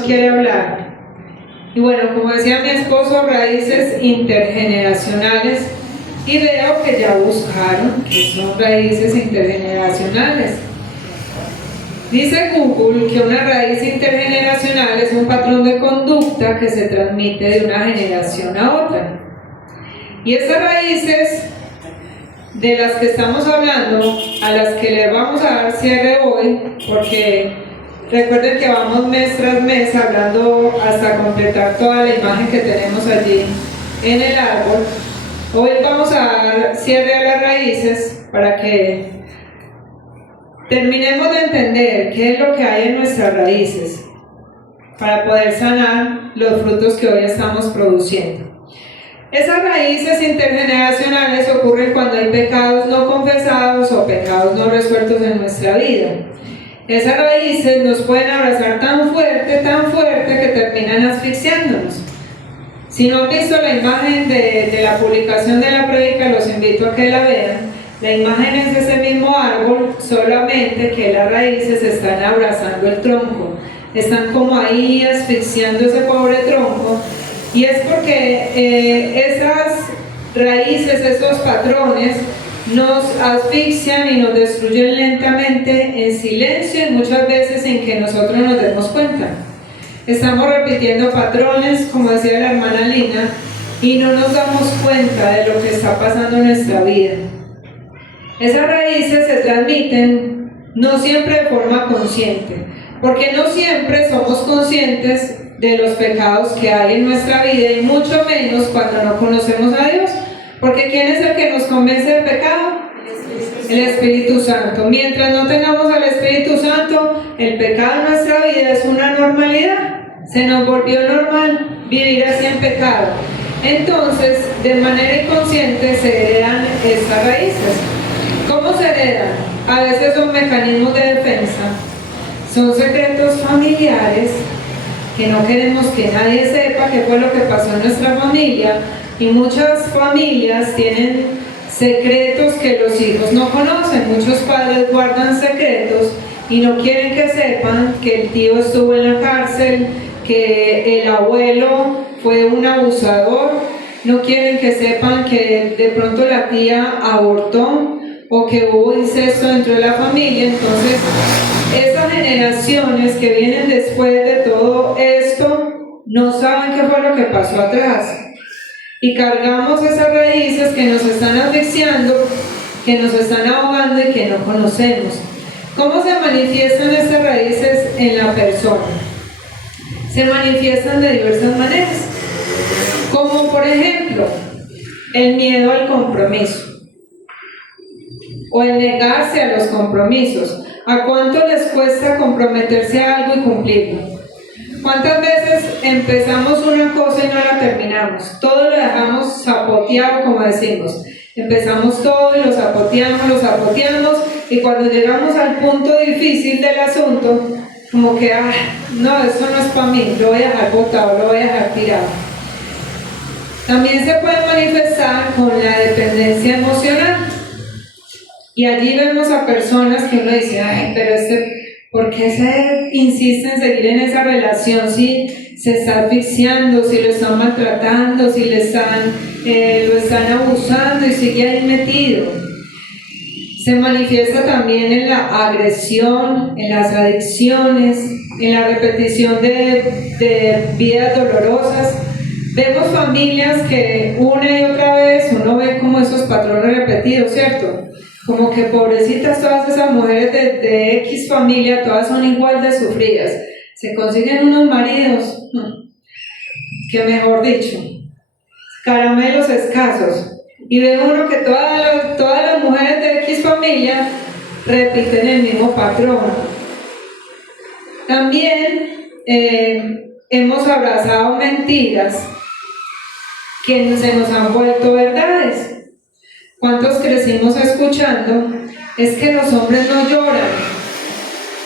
nos quiere hablar. Y bueno, como decía mi esposo, raíces intergeneracionales, y veo que ya buscaron qué son raíces intergeneracionales. Dice Google que una raíz intergeneracional es un patrón de conducta que se transmite de una generación a otra. Y estas raíces de las que estamos hablando, a las que le vamos a dar cierre hoy, porque recuerden que vamos mes tras mes hablando hasta completar toda la imagen que tenemos allí en el árbol. Hoy vamos a dar cierre a las raíces para que terminemos de entender qué es lo que hay en nuestras raíces para poder sanar los frutos que hoy estamos produciendo. Esas raíces intergeneracionales ocurren cuando hay pecados no confesados o pecados no resueltos en nuestra vida. Esas raíces nos pueden abrazar tan fuerte que terminan asfixiándonos. Si no han visto la imagen de la publicación de la prédica, los invito a que la vean. La imagen es de ese mismo árbol, solamente que las raíces están abrazando el tronco. Están como ahí asfixiando ese pobre tronco. Y es porque esas raíces, esos patrones, nos asfixian y nos destruyen lentamente en silencio y muchas veces sin que nosotros nos demos cuenta. Estamos repitiendo patrones, como decía la hermana Lina, y no nos damos cuenta de lo que está pasando en nuestra vida. Esas raíces se transmiten no siempre de forma consciente, porque no siempre somos conscientes de los pecados que hay en nuestra vida y mucho menos cuando no conocemos a Dios, porque ¿quién es el que nos convence del pecado? El Espíritu Santo. Mientras no tengamos al Espíritu Santo, el pecado en nuestra vida es una normalidad. Se nos volvió normal vivir así en pecado. Entonces, de manera inconsciente se heredan estas raíces. ¿Cómo se heredan? A veces son mecanismos de defensa, son secretos familiares que no queremos que nadie sepa qué fue lo que pasó en nuestra familia, y muchas familias tienen secretos que los hijos no conocen. Muchos padres guardan secretos y no quieren que sepan que el tío estuvo en la cárcel, que el abuelo fue un abusador, no quieren que sepan que de pronto la tía abortó o que hubo incesto dentro de la familia. Entonces, esas generaciones que vienen después de todo esto no saben qué fue lo que pasó atrás. Y cargamos esas raíces que nos están asfixiando, que nos están ahogando y que no conocemos. ¿Cómo se manifiestan estas raíces en la persona? Se manifiestan de diversas maneras. Como por ejemplo, el miedo al compromiso o el negarse a los compromisos. ¿A cuánto les cuesta comprometerse a algo y cumplirlo? ¿Cuántas veces empezamos una cosa y no la terminamos? Todo lo dejamos zapoteado, como decimos. Empezamos todo y lo zapoteamos, y cuando llegamos al punto difícil del asunto, como que, no, esto no es para mí, lo voy a dejar botado, lo voy a dejar tirado. También se puede manifestar con la dependencia emocional. Y allí vemos a personas que uno dice, pero ¿por qué se insiste en seguir en esa relación si se está asfixiando, si lo están maltratando, si lo están abusando y sigue ahí metido? Se manifiesta también en la agresión, en las adicciones, en la repetición de vidas dolorosas. Vemos familias que una y otra vez uno ve como esos patrones repetidos, ¿cierto? Como que pobrecitas todas esas mujeres de X familia, todas son igual de sufridas. Se consiguen unos maridos, que mejor dicho, caramelos escasos. Y ve uno que todas las mujeres de X familia repiten el mismo patrón. También hemos abrazado mentiras que se nos han vuelto verdades. ¿Cuántos crecimos escuchando? Es que los hombres no lloran.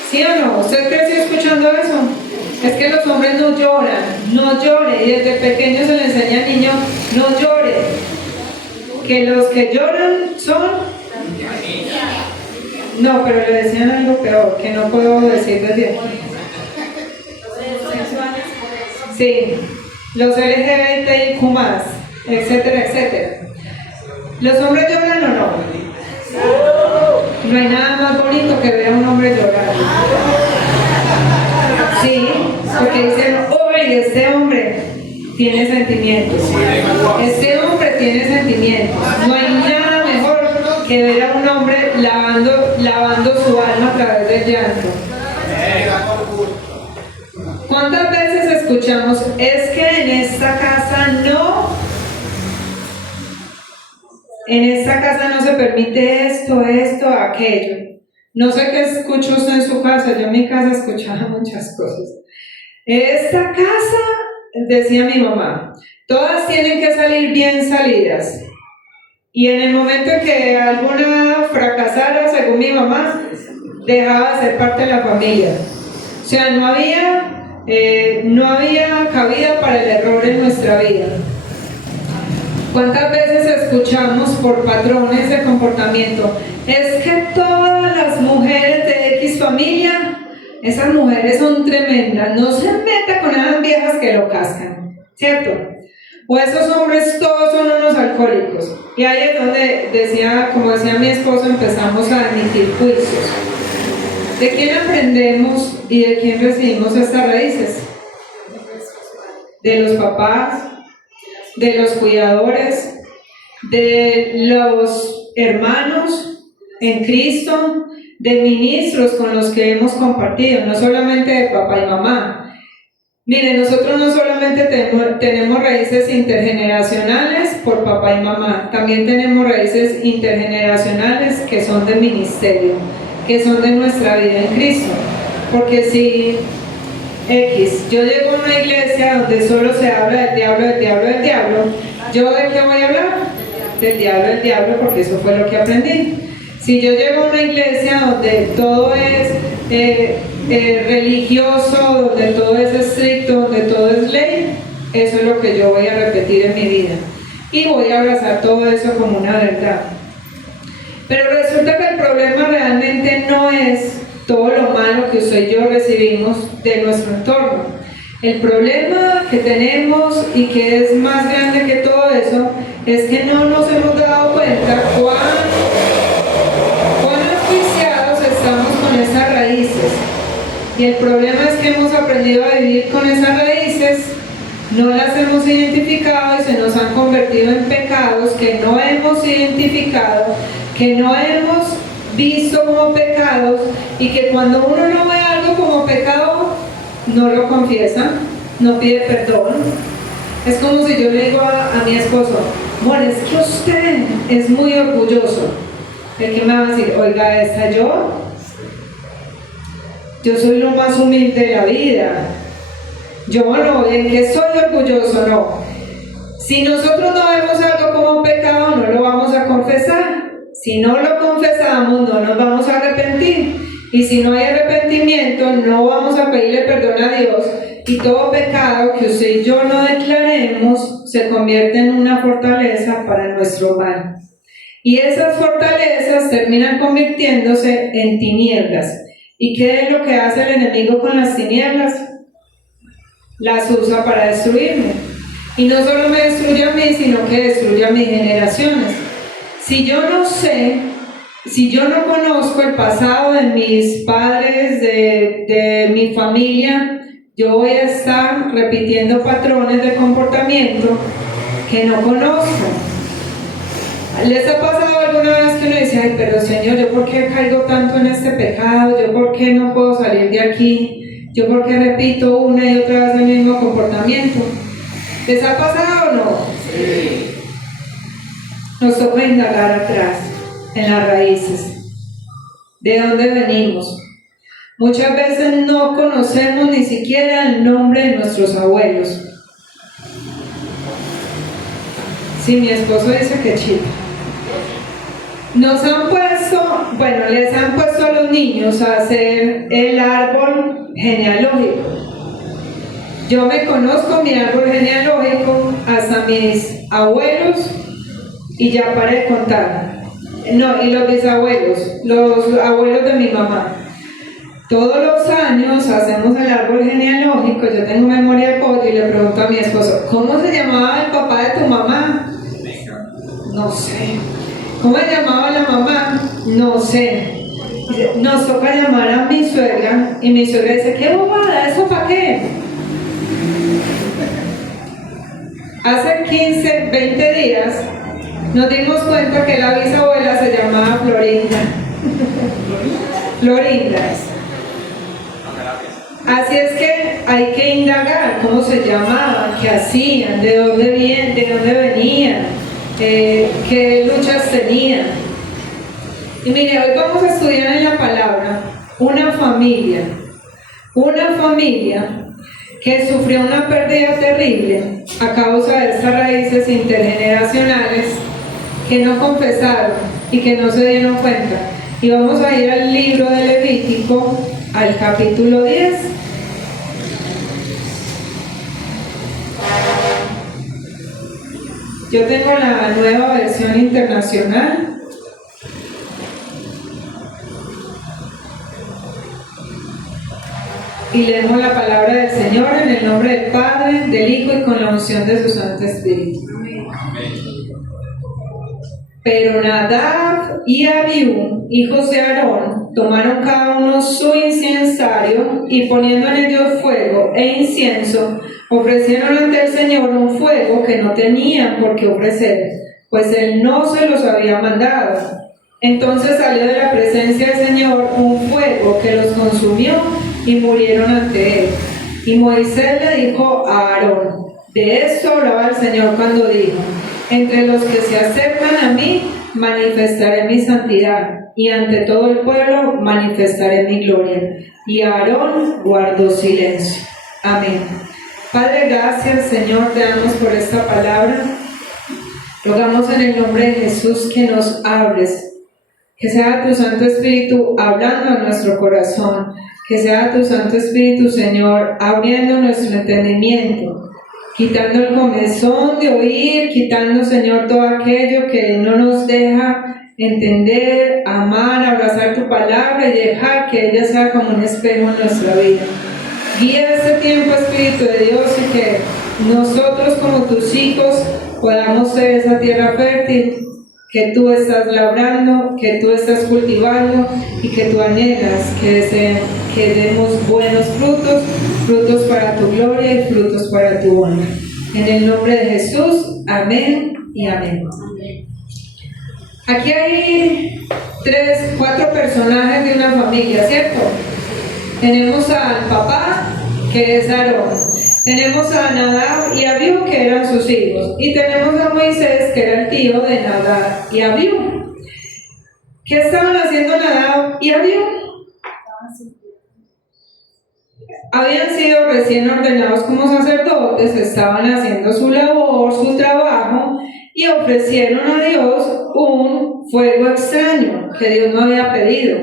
¿Sí o no? ¿Usted creció escuchando eso? Es que los hombres no lloran, no llore. Y desde pequeño se le enseña al niño, no llore. Que los que lloran son... No, pero le decían algo peor, que no puedo decir desde aquí. Sí, los LGBTIQ+, etcétera, etcétera. ¿Los hombres lloran o no? No hay nada más bonito que ver a un hombre llorar. Sí, porque dicen, uy, este hombre tiene sentimientos. Este hombre tiene sentimientos. No hay nada mejor que ver a un hombre lavando su alma a través del llanto. ¿Cuántas veces escuchamos, es que en esta casa no se permite esto, aquello? No sé qué escucha usted en su casa, yo en mi casa escuchaba muchas cosas. Esta casa, decía mi mamá, todas tienen que salir bien salidas. Y en el momento en que alguna fracasara, según mi mamá, dejaba de ser parte de la familia. O sea, no había cabida para el error en nuestra vida. ¿Cuántas veces escuchamos por patrones de comportamiento? Es que todas las mujeres de X familia, esas mujeres son tremendas, no se meta con esas viejas que lo cascan, ¿cierto? O esos hombres todos son unos alcohólicos. Y ahí es donde como decía mi esposo, empezamos a emitir juicios. ¿De quién aprendemos y de quién recibimos estas raíces? De los papás, de los cuidadores, de los hermanos en Cristo, de ministros con los que hemos compartido, no solamente de papá y mamá. Miren, nosotros no solamente tenemos raíces intergeneracionales por papá y mamá, también tenemos raíces intergeneracionales que son de ministerio, que son de nuestra vida en Cristo. Porque si yo llego a una iglesia donde solo se habla del diablo, ¿yo de qué voy a hablar? Del diablo, porque eso fue lo que aprendí. Si yo llego a una iglesia donde todo es religioso, donde todo es estricto, donde todo es ley, eso es lo que yo voy a repetir en mi vida. Y voy a abrazar todo eso como una verdad. Pero resulta que el problema realmente no es todo lo malo que usted y yo recibimos de nuestro entorno. El problema que tenemos y que es más grande que todo eso es que no nos hemos dado cuenta cuán asfixiados estamos con esas raíces. Y el problema es que hemos aprendido a vivir con esas raíces, no las hemos identificado y se nos han convertido en pecados que no hemos identificado, que no hemos visto como pecados, y que cuando uno no ve algo como pecado, no lo confiesa, no pide perdón. Es como si yo le digo a mi esposo, bueno, es que usted es muy orgulloso. ¿El que me va a decir? Oiga, ¿esta yo soy lo más humilde de la vida? Yo no, ¿en qué soy orgulloso? No. Si nosotros no vemos algo como pecado, no lo vamos a confesar. Si no lo confesamos, no nos vamos a arrepentir. Y si no hay arrepentimiento, no vamos a pedirle perdón a Dios. Y todo pecado que usted y yo no declaremos se convierte en una fortaleza para nuestro mal. Y esas fortalezas terminan convirtiéndose en tinieblas. ¿Y qué es lo que hace el enemigo con las tinieblas? Las usa para destruirme. Y no solo me destruye a mí, sino que destruye a mis generaciones. Si yo no sé, si yo no conozco el pasado de mis padres, de mi familia, yo voy a estar repitiendo patrones de comportamiento que no conozco. ¿Les ha pasado alguna vez que uno dice, ay, pero Señor, ¿yo por qué caigo tanto en este pecado? ¿Yo por qué no puedo salir de aquí? ¿Yo por qué repito una y otra vez el mismo comportamiento? ¿Les ha pasado o no? Sí. Nos toca indagar atrás, en las raíces. ¿De dónde venimos? Muchas veces no conocemos ni siquiera el nombre de nuestros abuelos. Sí, mi esposo dice que chido. Nos han puesto, les han puesto a los niños a hacer el árbol genealógico. Yo me conozco mi árbol genealógico hasta mis abuelos y ya paré de contar. No, y los bisabuelos, los abuelos de mi mamá. Todos los años hacemos el árbol genealógico. Yo tengo memoria de pollo y le pregunto a mi esposo, ¿cómo se llamaba el papá de tu mamá? No sé. ¿Cómo se llamaba la mamá? No sé. Nos toca llamar a mi suegra y mi suegra dice, ¿qué bobada? ¿Eso para qué? Hace 15, 20 días nos dimos cuenta que la bisabuela se llamaba Florinda. Florinda. Así es que hay que indagar cómo se llamaban, qué hacían, de dónde venían, qué luchas tenían. Y mire, hoy vamos a estudiar en la palabra una familia que sufrió una pérdida terrible a causa de estas raíces intergeneracionales que no confesaron y que no se dieron cuenta. Y vamos a ir al libro de Levítico, al capítulo 10. Yo tengo la nueva versión internacional. Y leemos la palabra del Señor en el nombre del Padre, del Hijo y con la unción de su Santo Espíritu. Amén. Pero Nadab y Abiú, hijos de Aarón, tomaron cada uno su incensario y poniendo en ellos fuego e incienso, ofrecieron ante el Señor un fuego que no tenían por qué ofrecer, pues Él no se los había mandado. Entonces salió de la presencia del Señor un fuego que los consumió y murieron ante él. Y Moisés le dijo a Aarón, de esto hablaba el Señor cuando dijo, entre los que se acercan a mí manifestaré mi santidad, y ante todo el pueblo manifestaré mi gloria. Y Aarón guardó silencio. Amén. Padre, gracias Señor, te damos por esta palabra. Rogamos en el nombre de Jesús que nos hables, que sea tu Santo Espíritu hablando a nuestro corazón, que sea tu Santo Espíritu, Señor, abriendo nuestro entendimiento, quitando el comezón de oír, quitando, Señor, todo aquello que no nos deja entender, amar, abrazar tu palabra y dejar que ella sea como un espejo en nuestra vida. Guía este tiempo, Espíritu de Dios, y que nosotros como tus hijos podamos ser esa tierra fértil que tú estás labrando, que tú estás cultivando y que tú anhelas que demos buenos frutos, frutos para tu gloria y frutos para tu honra. En el nombre de Jesús, amén y amén. Aquí hay 4 personajes de una familia, ¿cierto? Tenemos al papá, que es Aarón. Tenemos a Nadab y Abiú, que eran sus hijos. Y tenemos a Moisés, que era el tío de Nadab y Abiú. ¿Qué estaban haciendo Nadab y Abiú? Habían sido recién ordenados como sacerdotes, estaban haciendo su labor, su trabajo, y ofrecieron a Dios un fuego extraño que Dios no había pedido.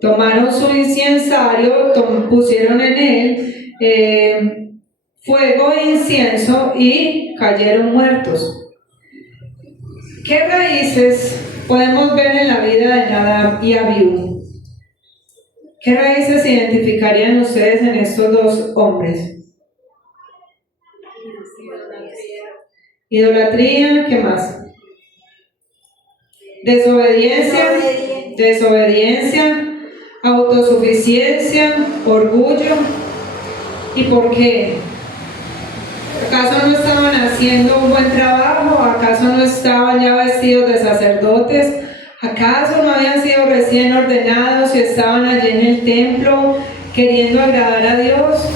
Tomaron su incensario, pusieron en él fuego e incienso y cayeron muertos. ¿Qué raíces podemos ver en la vida de Nadab y Abiú? ¿Qué raíces identificarían ustedes en estos 2 hombres? Idolatría, ¿qué más? Desobediencia, autosuficiencia, orgullo. ¿Y por qué? ¿Acaso no estaban haciendo un buen trabajo? ¿Acaso no estaban ya vestidos de sacerdotes? ¿Acaso no habían sido recién ordenados y estaban allí en el templo queriendo agradar a Dios?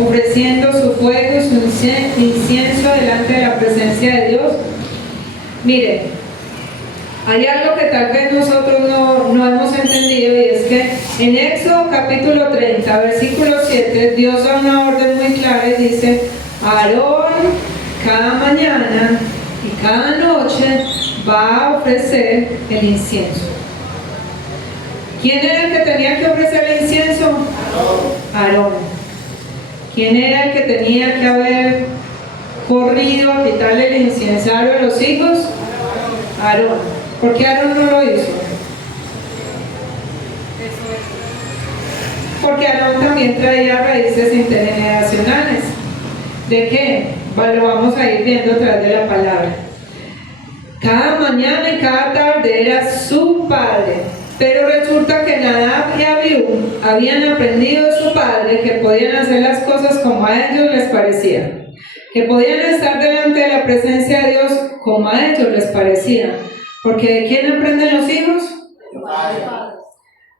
Ofreciendo su fuego y su incienso delante de la presencia de Dios. Miren, hay algo que tal vez nosotros no hemos entendido, y es que en Éxodo capítulo 30, versículo 7, Dios da una orden muy clara y dice: Aarón cada mañana y cada noche va a ofrecer el incienso. ¿Quién era el que tenía que ofrecer el incienso? Aarón. ¿Quién era el que tenía que haber corrido a quitarle el incensario a los hijos? Aarón. ¿Por qué Aarón no lo hizo? porque Aarón también traía raíces intergeneracionales. ¿De qué? Lo vamos a ir viendo a través de la palabra. Cada mañana y cada tarde era su padre, pero resulta que Nadab y Abiú habían aprendido de su padre que podían hacer las cosas como a ellos les parecía, que podían estar delante de la presencia de Dios como a ellos les parecía. Porque ¿de quién aprenden los hijos?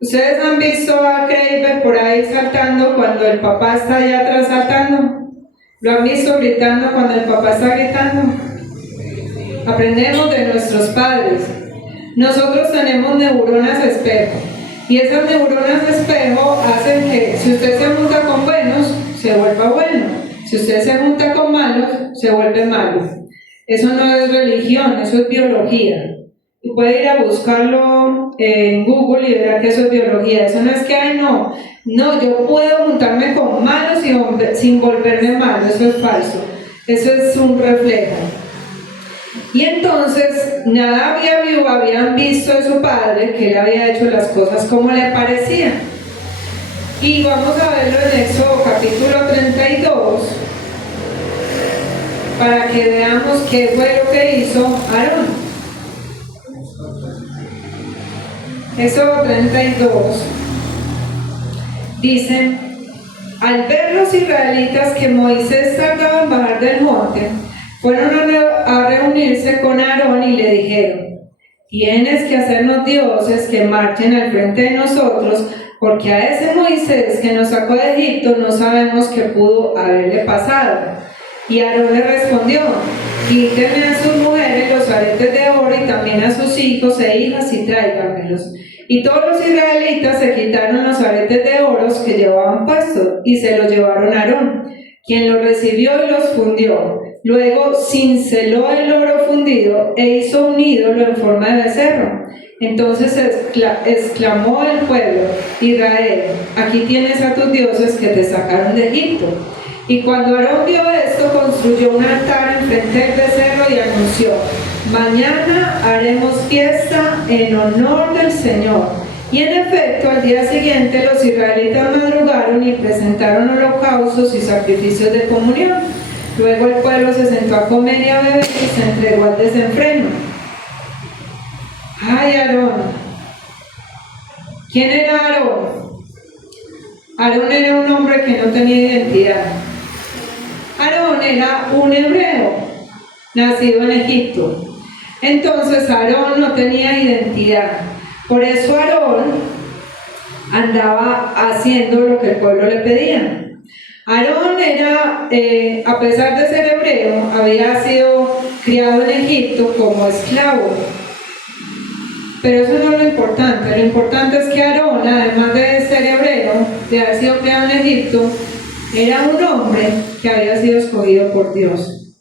¿Ustedes han visto a Kraber por ahí saltando cuando el papá está allá atrás saltando? ¿Lo han visto gritando cuando el papá está gritando? Aprendemos de nuestros padres. Nosotros tenemos neuronas espejo, y esas neuronas espejo hacen que si usted se junta con buenos, se vuelva bueno. Si usted se junta con malos, se vuelve malo. Eso no es religión, eso es biología. Y puede ir a buscarlo en Google y verá que eso es biología. Eso no es que, ay, no, yo puedo juntarme con malos sin volverme malo. Eso es falso. Eso es un reflejo. Y entonces, Nadab y Abiú habían visto de su padre que él había hecho las cosas como le parecían. Y vamos a verlo en Éxodo capítulo 32, para que veamos qué fue lo que hizo Aarón. Éxodo 32 dice: al ver los israelitas que Moisés tardaba en bajar del monte, fueron a reunirse con Aarón y le dijeron: tienes que hacernos dioses que marchen al frente de nosotros, porque a ese Moisés que nos sacó de Egipto no sabemos qué pudo haberle pasado. Y Aarón le respondió: quítenle a sus mujeres los aretes de oro y también a sus hijos e hijas y tráiganmelos. Y todos los israelitas se quitaron los aretes de oro que llevaban puestos y se los llevaron a Aarón, quien los recibió y los fundió. Luego cinceló el oro fundido e hizo un ídolo en forma de becerro. Entonces exclamó el pueblo: Israel, aquí tienes a tus dioses que te sacaron de Egipto. Y cuando Aarón vio esto, construyó un altar enfrente del becerro y anunció: mañana haremos fiesta en honor del Señor. Y en efecto, al día siguiente los israelitas madrugaron y presentaron holocaustos y sacrificios de comunión. Luego el pueblo se sentó a comer y a beber y se entregó al desenfreno. ¡Ay, Aarón! ¿Quién era Aarón? Aarón era un hombre que no tenía identidad. Aarón era un hebreo, nacido en Egipto. Entonces Aarón no tenía identidad. Por eso Aarón andaba haciendo lo que el pueblo le pedía. Aarón era, a pesar de ser hebreo, había sido criado en Egipto como esclavo. Pero eso no es lo importante. Lo importante es que Aarón, además de ser hebreo, de haber sido criado en Egipto, era un hombre que había sido escogido por Dios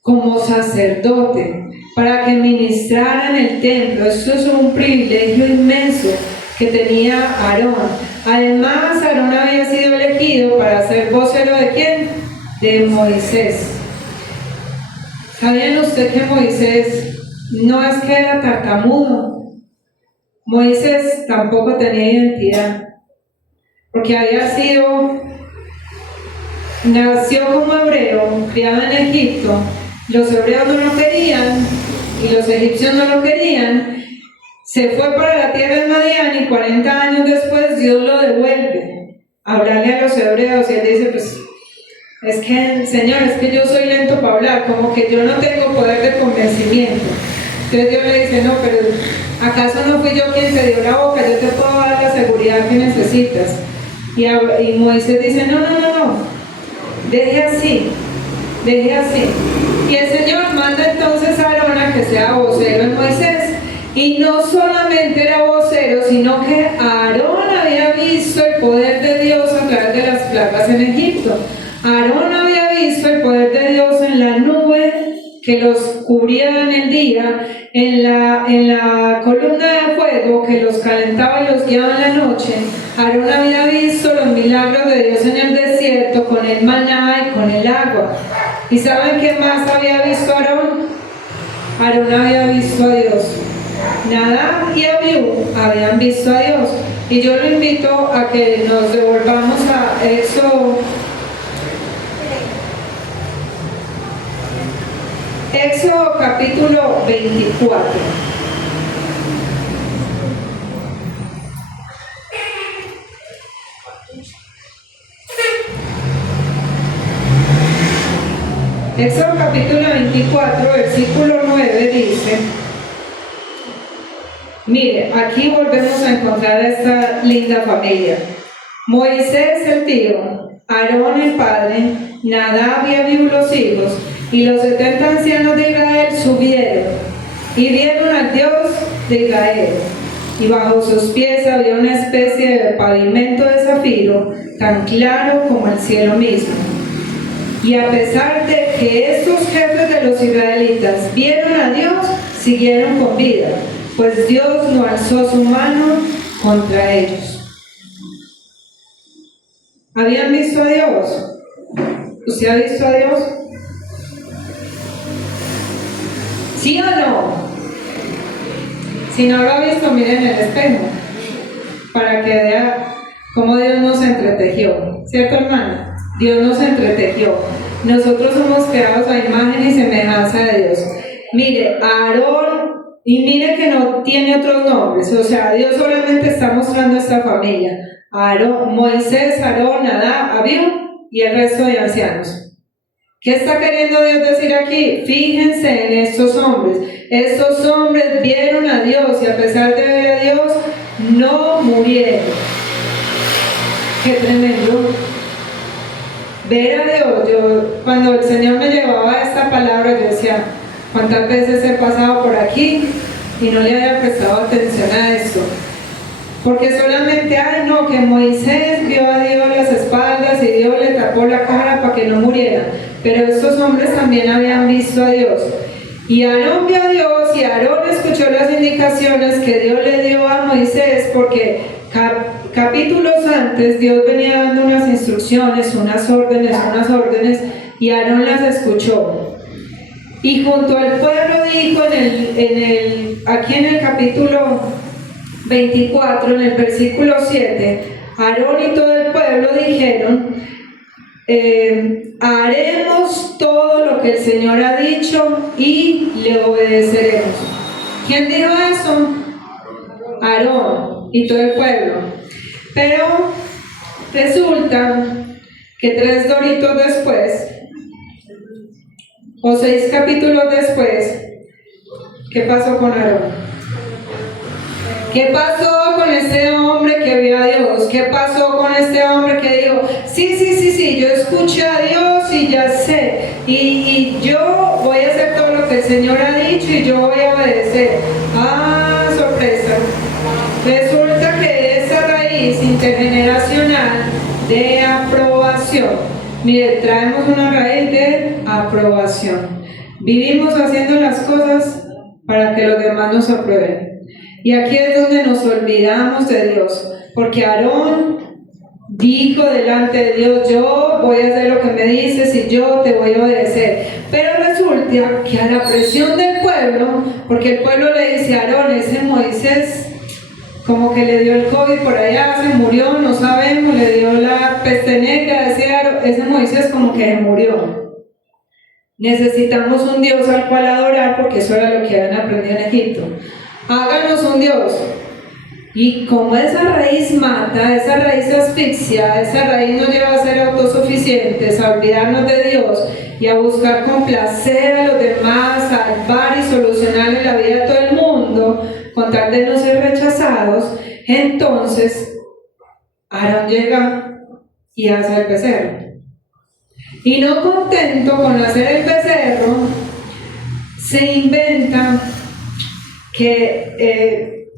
como sacerdote para que ministrara en el templo. Eso es un privilegio inmenso que tenía Aarón. Además, Aarón había sido elegido para ser vocero ¿de quién? De Moisés. ¿Sabían ustedes que Moisés no es que era tartamudo? Moisés tampoco tenía identidad, porque nació como hebreo, criado en Egipto. Los hebreos no lo querían y los egipcios no lo querían. Se fue para la tierra de Madián y 40 años después Dios lo devuelve a hablarle a los hebreos y él dice: pues es que, Señor, es que yo soy lento para hablar, como que yo no tengo poder de convencimiento. Entonces Dios le dice: no, pero ¿acaso no fui yo quien te dio la boca? Yo te puedo dar la seguridad que necesitas. Y Moisés dice: no, deje así. Y el Señor manda entonces a Aarón a que sea vocero de Moisés. Y no solamente era vocero, sino que Aarón había visto el poder de Dios a través de las plagas en Egipto. Aarón había visto el poder de Dios en la nube que los cubría en el día, en la columna de fuego que los calentaba y los guiaba en la noche. Aarón había visto los milagros de Dios en el desierto con el maná y con el agua. ¿Y saben qué más había visto Aarón? Aarón había visto a Dios. Nadab y Abiú habían visto a Dios. Y yo lo invito a que nos devolvamos a Éxodo capítulo 24. Éxodo capítulo 24, versículo 9 dice, mire, aquí volvemos a encontrar a esta linda familia. Moisés el tío, Aarón el padre, Nadab y Abiú los hijos, y los 70 ancianos de Israel subieron y vieron al Dios de Israel. Y bajo sus pies había una especie de pavimento de zafiro, tan claro como el cielo mismo. Y a pesar de que estos jefes de los israelitas vieron a Dios, siguieron con vida, pues Dios no alzó su mano contra ellos. ¿Habían visto a Dios? ¿Usted ha visto a Dios? ¿Sí o no? Si no lo ha visto, miren el espejo, para que vea cómo Dios nos entretejió. ¿Cierto, hermana? Dios nos entretejió. Nosotros somos creados a imagen y semejanza de Dios. Mire, Aarón, y mire que no tiene otros nombres, o sea, Dios solamente está mostrando esta familia. Aarón, Moisés, Aarón, Nadab, Abiú y el resto de ancianos. ¿Qué está queriendo Dios decir aquí? Fíjense en estos hombres. Estos hombres vieron a Dios y a pesar de ver a Dios, no murieron. ¡Qué tremendo! Ver a Dios. Cuando el Señor me llevaba esta palabra, yo decía, ¿cuántas veces he pasado por aquí y no le había prestado atención a esto? Porque solamente, no, que Moisés vio a Dios las espaldas y Dios le tapó la cara para que no muriera. Pero estos hombres también habían visto a Dios. Y Aarón vio a Dios y Aarón escuchó las indicaciones que Dios le dio a Moisés, porque capítulos antes Dios venía dando unas instrucciones, unas órdenes, y Aarón las escuchó. Y junto al pueblo dijo aquí en el capítulo 24, en el versículo 7, Aarón y todo el pueblo dijeron, haremos todo lo que el Señor ha dicho y le obedeceremos. ¿Quién dijo eso? Aarón y todo el pueblo. Pero resulta que 3 doritos después, o 6 capítulos después, ¿qué pasó con Aarón? ¿Qué pasó con este hombre que vio a Dios? ¿Qué pasó con este hombre que dijo, sí, yo escuché a Dios y ya sé, y yo voy a hacer todo lo que el Señor ha dicho y yo voy a obedecer? Sorpresa. Resulta que esa raíz intergeneracional de aprobación, mire, traemos una raíz de aprobación. Vivimos haciendo las cosas para que los demás nos aprueben. Y aquí es donde nos olvidamos de Dios, porque Aarón dijo delante de Dios, yo voy a hacer lo que me dices y yo te voy a obedecer. Pero resulta que a la presión del pueblo, porque el pueblo le dice a Aarón, ese Moisés como que le dio el COVID por allá, se murió, no sabemos, le dio la peste negra, ese Moisés como que se murió. Necesitamos un Dios al cual adorar, porque eso era lo que habían aprendido en Egipto. Háganos un Dios. Y como esa raíz mata, esa raíz asfixia, esa raíz nos lleva a ser autosuficientes, a olvidarnos de Dios y a buscar complacer a los demás, salvar y solucionarle la vida a todo el mundo, con tal de no ser rechazados, entonces Aarón llega y hace el becerro. Y no contento con hacer el becerro, se inventa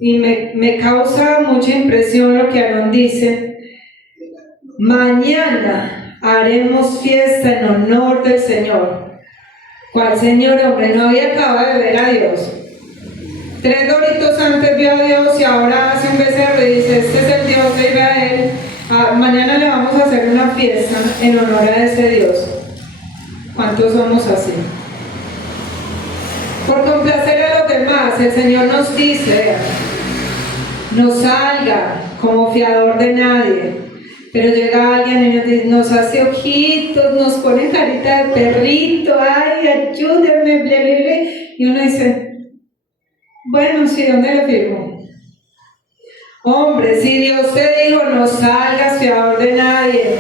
y me causa mucha impresión lo que Aarón dice: mañana haremos fiesta en honor del Señor. ¿Cuál Señor, hombre? No había acabado de ver a Dios. 3 doritos antes vio a Dios y ahora hace un becerro y dice, este es el Dios de Israel. Mañana le vamos a hacer una fiesta en honor a ese Dios. ¿Cuántos somos así? Por complacer a los demás, el Señor nos dice, no salga como fiador de nadie. Pero llega alguien y nos hace ojitos, nos pone carita de perrito, ay, ayúdenme, ble, ble, ble. Y uno dice, bueno, sí, ¿dónde le firmo? Hombre, si Dios te dijo no salgas fiador de nadie,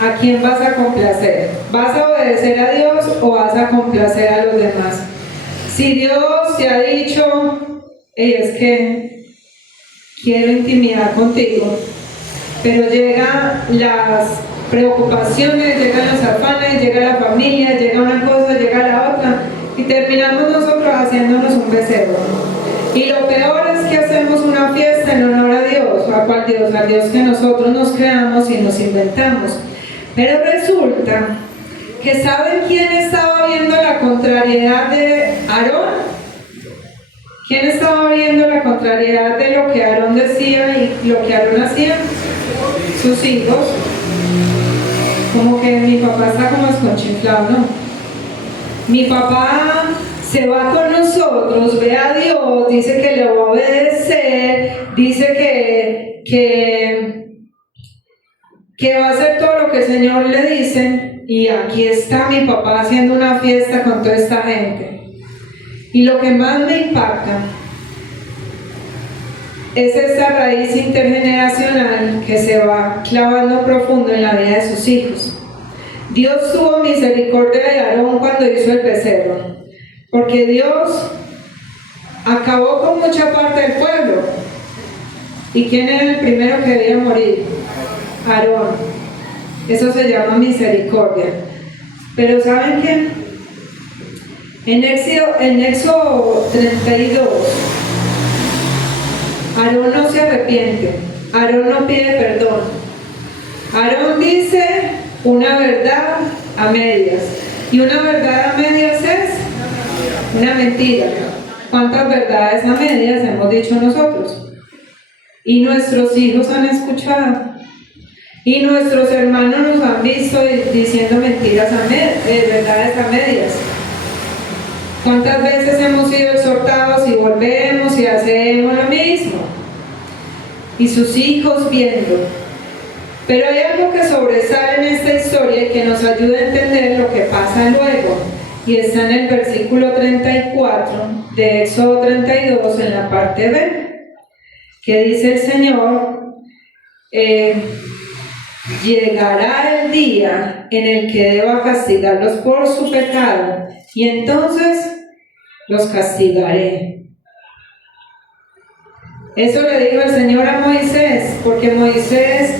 ¿a quién vas a complacer? ¿Vas a obedecer a Dios o vas a complacer a los demás? Si Dios te ha dicho, es que quiero intimidad contigo, pero llegan las preocupaciones, llegan los afanes, llega la familia, llega una cosa, llega la otra, y terminamos nosotros haciéndonos un becerro. Y lo peor es que hacemos una fiesta en honor a Dios. ¿A cuál Dios? Al Dios que nosotros nos creamos y nos inventamos. Pero resulta que ¿saben quién estaba viendo la contrariedad de Aarón? ¿Quién estaba viendo la contrariedad de lo que Aarón decía y lo que Aarón hacía? Sus hijos. Como que mi papá está como esconchinflado, ¿no? Mi papá se va con nosotros, ve a Dios, dice que le va a obedecer, dice que va a hacer todo lo que el Señor le dice, y aquí está mi papá haciendo una fiesta con toda esta gente. Y lo que más me impacta es esta raíz intergeneracional que se va clavando profundo en la vida de sus hijos. Dios tuvo misericordia de Aarón cuando hizo el becerro, porque Dios acabó con mucha parte del pueblo. ¿Y quién era el primero que debía morir? Aarón. Eso se llama misericordia. Pero ¿saben qué? En Éxodo 32, Aarón no se arrepiente, Aarón no pide perdón. Aarón dice una verdad a medias. ¿Y una verdad a medias es? Una mentira. ¿Cuántas verdades a medias hemos dicho nosotros? Y nuestros hijos han escuchado. Y nuestros hermanos nos han visto diciendo mentiras verdades a medias. ¿Cuántas veces hemos sido exhortados y volvemos y hacemos lo mismo? Y sus hijos viendo. Pero hay algo que sobresale en esta historia y que nos ayuda a entender lo que pasa luego. Y está en el versículo 34 de Éxodo 32 en la parte B, que dice el Señor, llegará el día en el que deba castigarlos por su pecado, y entonces los castigaré. Eso le dijo el Señor a Moisés, porque Moisés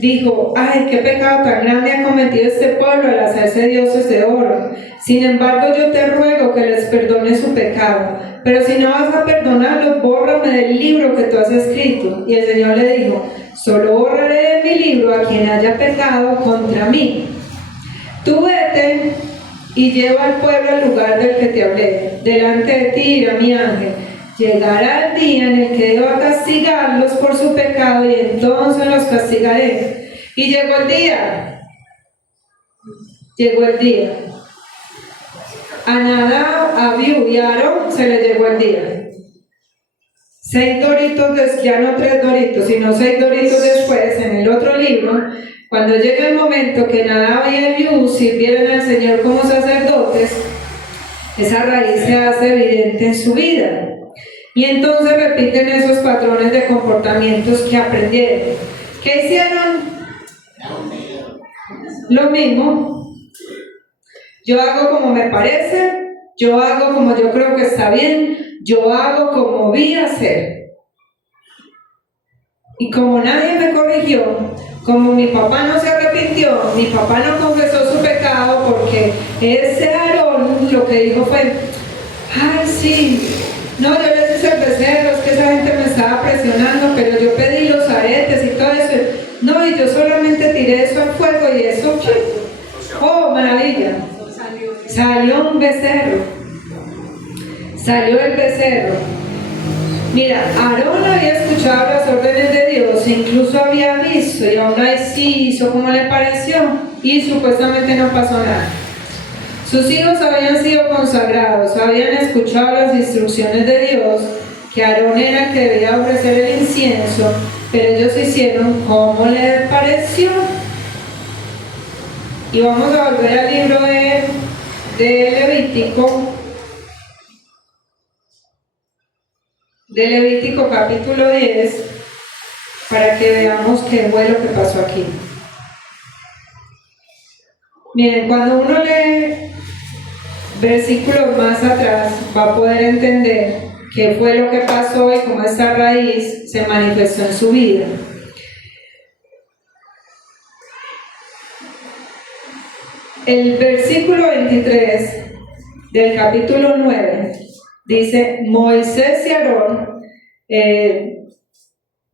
dijo, ay, qué pecado tan grande ha cometido este pueblo al hacerse dioses de oro. Sin embargo, yo te ruego que les perdone su pecado, pero si no vas a perdonarlos, bórrame del libro que tú has escrito. Y el Señor le dijo, solo borraré de mi libro a quien haya pecado contra mí. Tú vete y lleva al pueblo al lugar del que te hablé. Delante de ti irá mi ángel. Llegará el día en el que deba castigarlos por su pecado, y entonces los castigaré. Y llegó el día. Llegó el día. A Nadab, a Abiú y a Aarón se les llegó el día. 6 doritos, ya no 3 doritos, sino 6 doritos después, en el otro libro, cuando llegue el momento que Nadab y Abiú sirvieran al Señor como sacerdotes, esa raíz se hace evidente en su vida. Y entonces repiten esos patrones de comportamientos que aprendieron. ¿Qué hicieron? Lo mismo. Yo hago como me parece, yo hago como yo creo que está bien, yo hago como vi hacer. Y como nadie me corrigió, como mi papá no se arrepintió, mi papá no confesó su pecado, porque ese Aarón lo que dijo fue, ay sí, no, yo les hice el becerro, es que esa gente me estaba presionando, pero yo pedí los aretes y todo eso. No, y yo solamente tiré eso al fuego y eso, oh, maravilla. Salió un becerro. Salió el becerro. Mira, Aarón había escuchado las órdenes de Dios, incluso había visto, y aún así hizo como le pareció, y supuestamente no pasó nada. Sus hijos habían sido consagrados, habían escuchado las instrucciones de Dios, que Aarón era el que debía ofrecer el incienso, pero ellos hicieron como les pareció. Y vamos a volver al libro de Levítico capítulo 10, para que veamos qué fue lo que pasó aquí. Miren, cuando uno lee versículos más atrás, va a poder entender qué fue lo que pasó y cómo esta raíz se manifestó en su vida. El versículo 23 del capítulo 9 dice: Moisés y Aarón,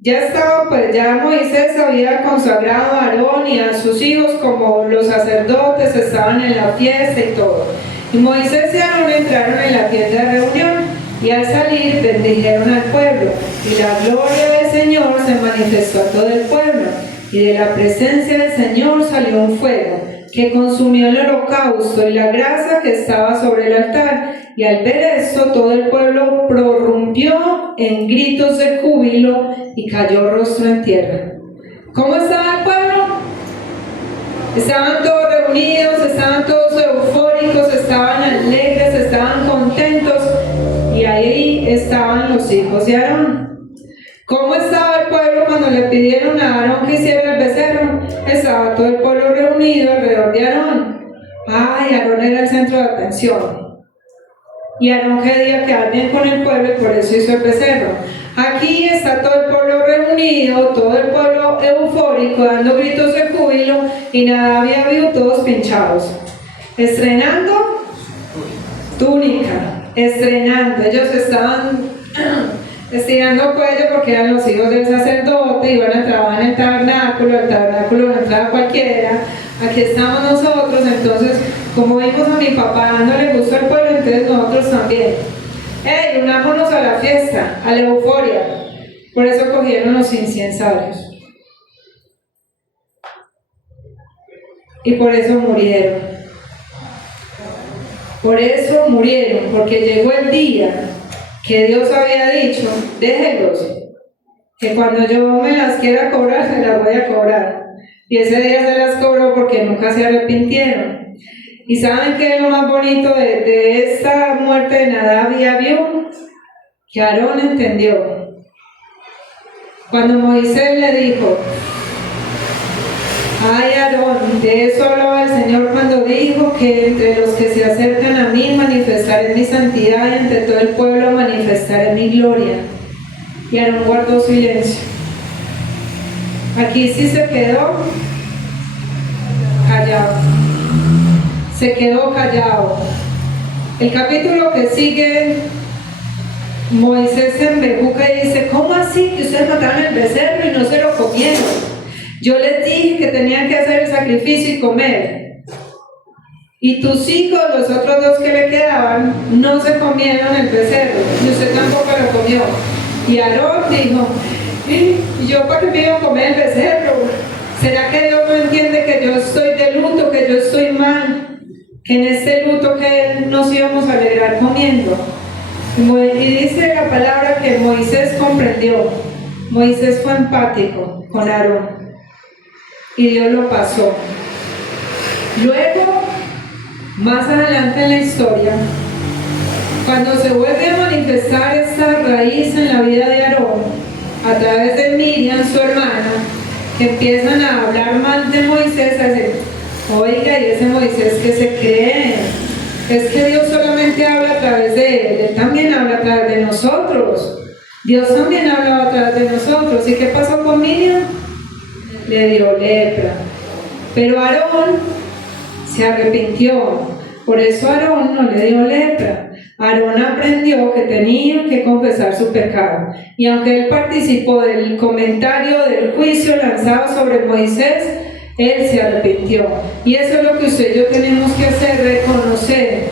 ya Moisés había consagrado a Aarón y a sus hijos como los sacerdotes, estaban en la fiesta y todo. Y Moisés y Aarón entraron en la tienda de reunión y al salir bendijeron al pueblo, y la gloria del Señor se manifestó a todo el pueblo, y de la presencia del Señor salió un fuego que consumió el holocausto y la grasa que estaba sobre el altar, y al ver esto todo el pueblo prorrumpió en gritos de júbilo y cayó rostro en tierra. ¿Cómo estaba el pueblo? Estaban todos reunidos, estaban todos eufóricos, estaban alegres, estaban contentos, y ahí estaban los hijos de Aarón. ¿Cómo estaba el pueblo cuando le pidieron a Aarón que hiciera el becerro? Estaba todo el pueblo reunido alrededor de Aarón. Ay, Aarón era el centro de atención. Y Aarón quería quedar bien con el pueblo y por eso hizo el becerro. Aquí está todo el pueblo reunido, todo el pueblo eufórico, dando gritos de júbilo, y Nadab y Abiú todos pinchados. Estrenando túnica, estrenando. Ellos estaban estirando cuello porque eran los hijos del sacerdote, iban a entrar en el tabernáculo no entraba cualquiera. Aquí estamos nosotros, entonces, como vimos a mi papá dándole gusto al pueblo, entonces nosotros también. ¡Ey, unámonos a la fiesta, a la euforia! Por eso cogieron los incensarios. Y por eso murieron. Por eso murieron, porque llegó el día que Dios había dicho: déjenlos, que cuando yo me las quiera cobrar, se las voy a cobrar. Y ese día se las cobró porque nunca se arrepintieron. ¿Y saben qué es lo más bonito de esta muerte de Nadab y Abiú? Que Aarón entendió. Cuando Moisés le dijo: ay, Aarón, de eso hablaba el Señor cuando dijo que entre los que se acercan a mí manifestaré mi santidad, y entre todo el pueblo manifestaré mi gloria. Y Aarón guardó silencio. Aquí sí se quedó callado. Se quedó callado. El capítulo que sigue, Moisés se embejuca y dice: ¿cómo así que ustedes mataron el becerro y no se lo comieron? Yo les dije que tenían que hacer el sacrificio y comer. Y tus hijos, los otros dos que le quedaban, no se comieron el becerro, y usted tampoco lo comió. Y Aarón dijo: ¿yo para qué me iba a comer el becerro? ¿Será que Dios no entiende que yo estoy de luto, que yo estoy mal? Que en este luto que nos íbamos a alegrar comiendo. Y dice la palabra que Moisés comprendió. Moisés fue empático con Aarón y Dios lo pasó. Luego, más adelante en la historia, cuando se vuelve a manifestar esta raíz en la vida de Aarón, a través de Miriam, su hermana, que empiezan a hablar mal de Moisés, a decir: oiga, y ese Moisés que se cree, es que Dios solamente habla a través de él también habla a través de nosotros. Dios también hablaba a través de nosotros. ¿Y qué pasó con Miriam? Le dio lepra. Pero Aarón se arrepintió. Por eso Aarón no le dio lepra. Aarón aprendió que tenía que confesar su pecado. Y aunque él participó del comentario del juicio lanzado sobre Moisés, él se arrepintió. Y eso es lo que usted y yo tenemos que hacer: reconocer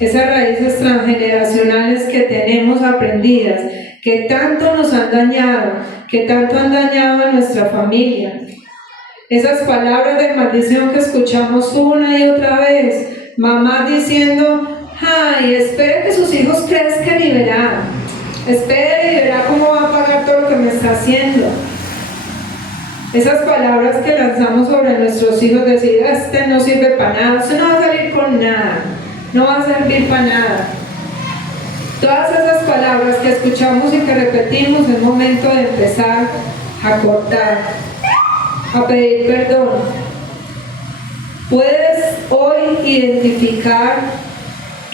esas raíces transgeneracionales que tenemos aprendidas, que tanto nos han dañado, que tanto han dañado a nuestra familia. Esas palabras de maldición que escuchamos una y otra vez, mamás diciendo: ay, espere que sus hijos crezcan y verán, Espere y verá cómo va a pagar todo lo que me está haciendo. Esas palabras que lanzamos sobre nuestros hijos, decir, este no sirve para nada, eso no va a salir con nada, no va a servir para nada. Todas esas palabras que escuchamos y que repetimos, es momento de empezar a cortar, a pedir perdón. Puedes hoy identificar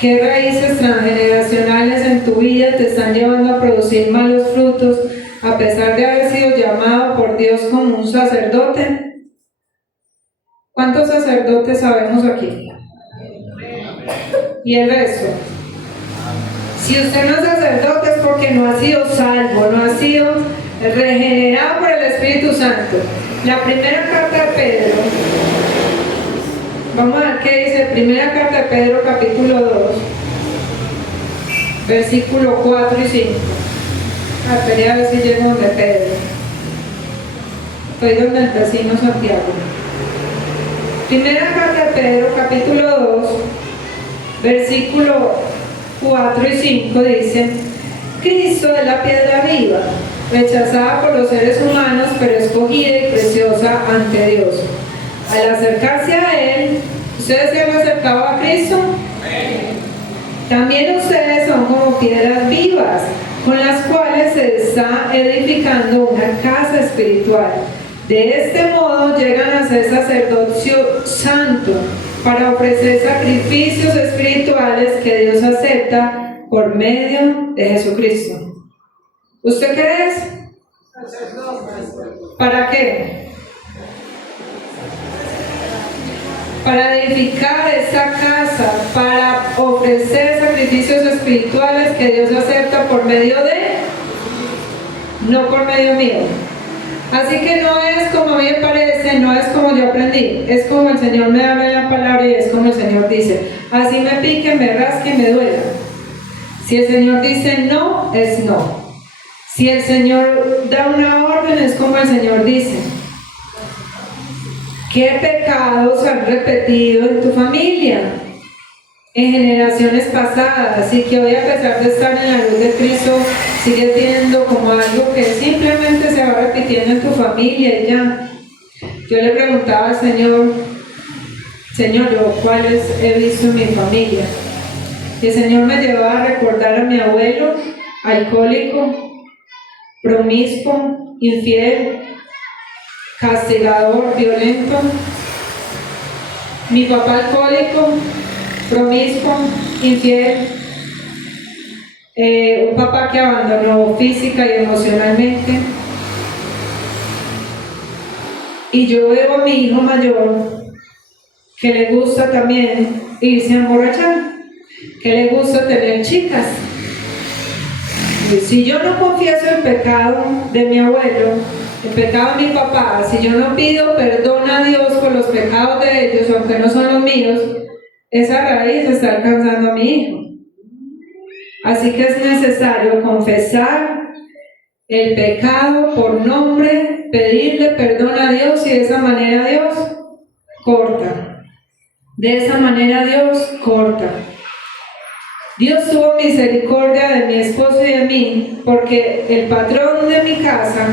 qué raíces transgeneracionales en tu vida te están llevando a producir malos frutos, a pesar de haber sido llamado por Dios como un sacerdote. ¿Cuántos sacerdotes sabemos aquí? Y el resto. Si usted no es sacerdote es porque no ha sido salvo, no ha sido regenerado por el Espíritu Santo. La primera carta de Pedro, vamos a ver qué dice. Primera carta de Pedro, capítulo 2, versículo 4 y 5. Esperé a ver si llego donde Pedro. Estoy donde el vecino Santiago. Primera carta de Pedro, capítulo 2, versículo 4 y 5 dice: Cristo es la piedra viva, rechazada por los seres humanos, pero escogida y preciosa ante Dios. Al acercarse a Él, ¿ustedes se han acercado a Cristo? También ustedes son como piedras vivas, con las cuales se está edificando una casa espiritual. De este modo llegan a ser sacerdocio santo, para ofrecer sacrificios espirituales que Dios acepta por medio de Jesucristo. ¿Usted qué es? ¿Para qué? Para edificar esta casa, para ofrecer sacrificios espirituales que Dios acepta por medio de, no por medio mío. Así que no es como a mí me parece, no es como yo aprendí, es como el Señor me habla en la palabra y es como el Señor dice. Así me pique, me rasque, me duela. Si el Señor dice no, es no. Si el Señor da una orden, es como el Señor dice. ¿Qué pecados han repetido en tu familia? En generaciones pasadas, y que hoy, a pesar de estar en la luz de Cristo, sigues viendo como algo que simplemente se va repitiendo en tu familia y ya. Yo le preguntaba al Señor, yo cuáles he visto en mi familia. Y el Señor me llevó a recordar a mi abuelo, alcohólico, promiscuo, infiel, castigador, violento. Mi papá alcohólico, promiscuo, infiel, un papá que abandonó física y emocionalmente. Y yo veo a mi hijo mayor que le gusta también irse a emborrachar, que le gusta tener chicas. Y si yo no confieso el pecado de mi abuelo, el pecado de mi papá, si yo no pido perdón a Dios por los pecados de ellos, aunque no son los míos, esa raíz está alcanzando a mi hijo. Así que es necesario confesar el pecado por nombre, pedirle perdón a Dios y de esa manera Dios corta. De esa manera Dios corta. Dios tuvo misericordia de mi esposo y de mí, porque el patrón de mi casa